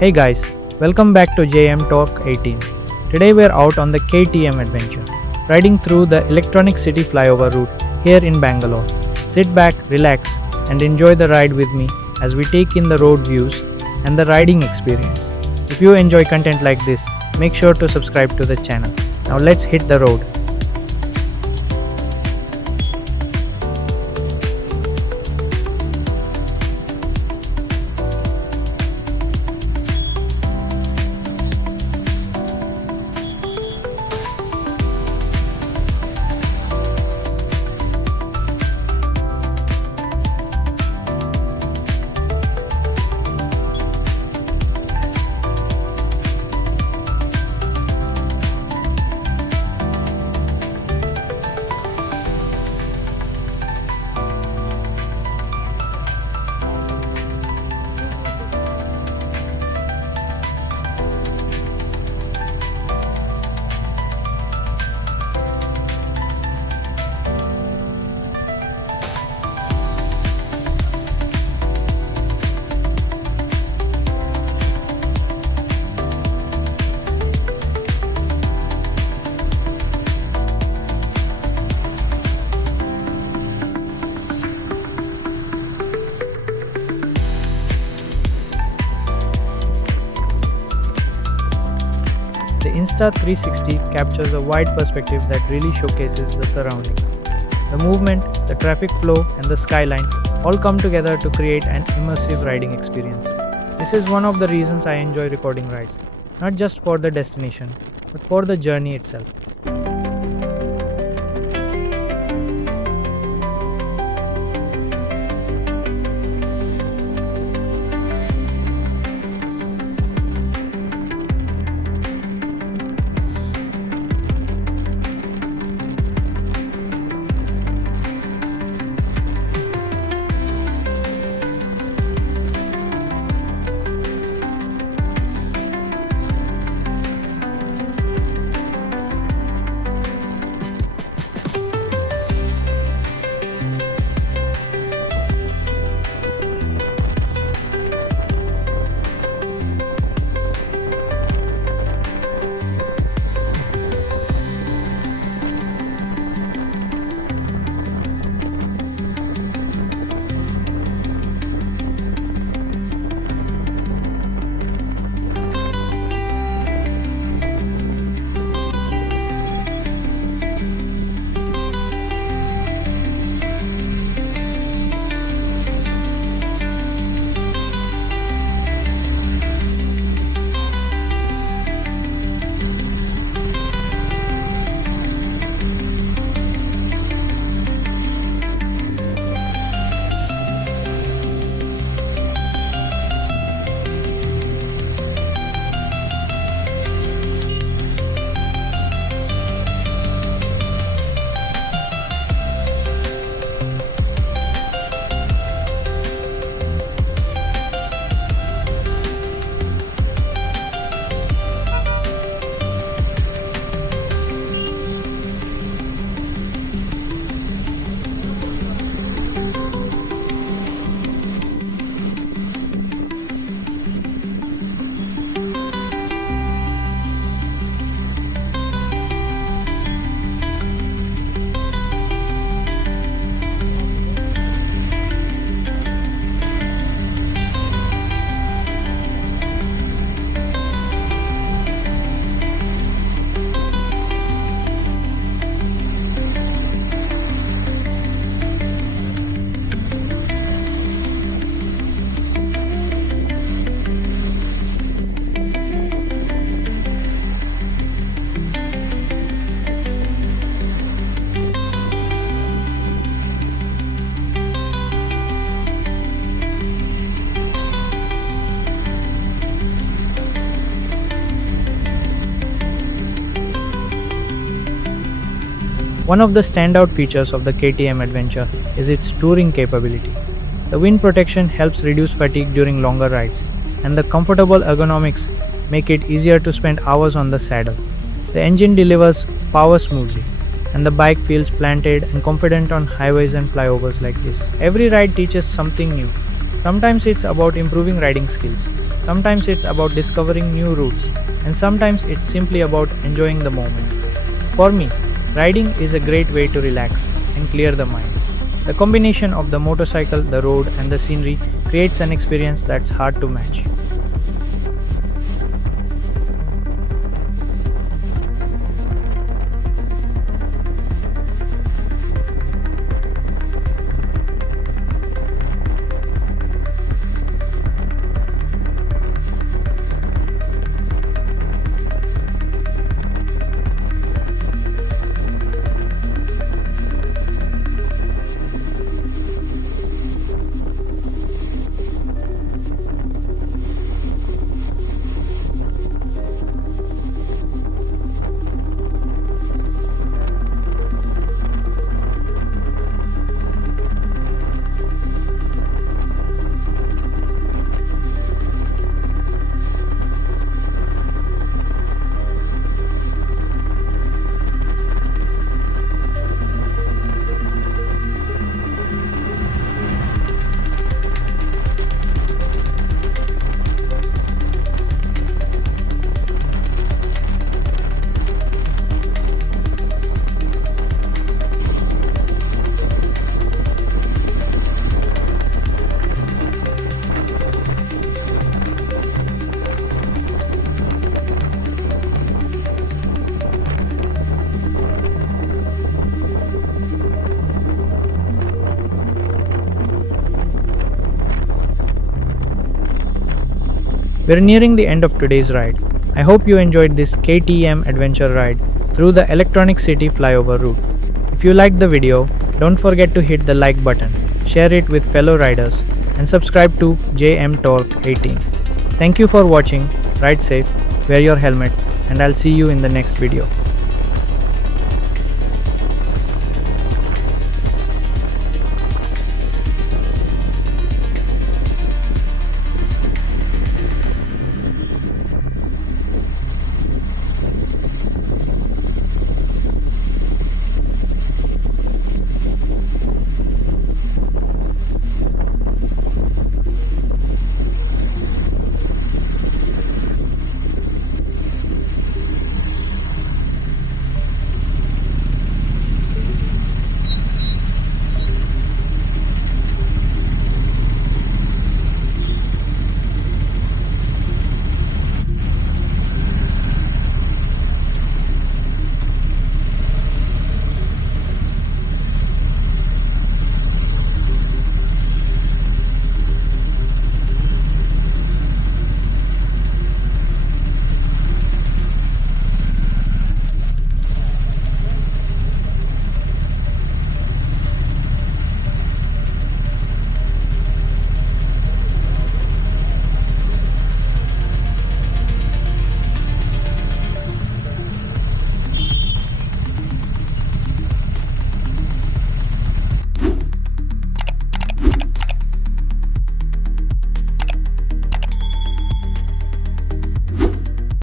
Hey guys, welcome back to JM Talk 18. Today we're out on the KTM Adventure, riding through the electronic city flyover route here in Bangalore. Sit back, relax, and enjoy the ride with me as we take in the road views and the riding experience. If you enjoy content like this, make sure to subscribe to the channel. Now let's hit the road. The Insta360 captures a wide perspective that really showcases the surroundings. The movement, the traffic flow, and the skyline all come together to create an immersive riding experience. This is one of the reasons I enjoy recording rides, not just for the destination, but for the journey itself. One of the standout features of the KTM Adventure is its touring capability. The wind protection helps reduce fatigue during longer rides, and the comfortable ergonomics make it easier to spend hours on the saddle. The engine delivers power smoothly, and the bike feels planted and confident on highways and flyovers like this. Every ride teaches something new, Sometimes it's about improving riding skills, sometimes it's about discovering new routes, and sometimes it's simply about enjoying the moment. For me, riding is a great way to relax and clear the mind. The combination of the motorcycle, the road, and the scenery creates an experience that's hard to match. We're nearing the end of today's ride. I hope you enjoyed this KTM Adventure ride through the Electronic City Flyover route. If you liked the video, don't forget to hit the like button, share it with fellow riders, and subscribe to JM Talk 18. Thank you for watching, ride safe, wear your helmet, and I'll see you in the next video.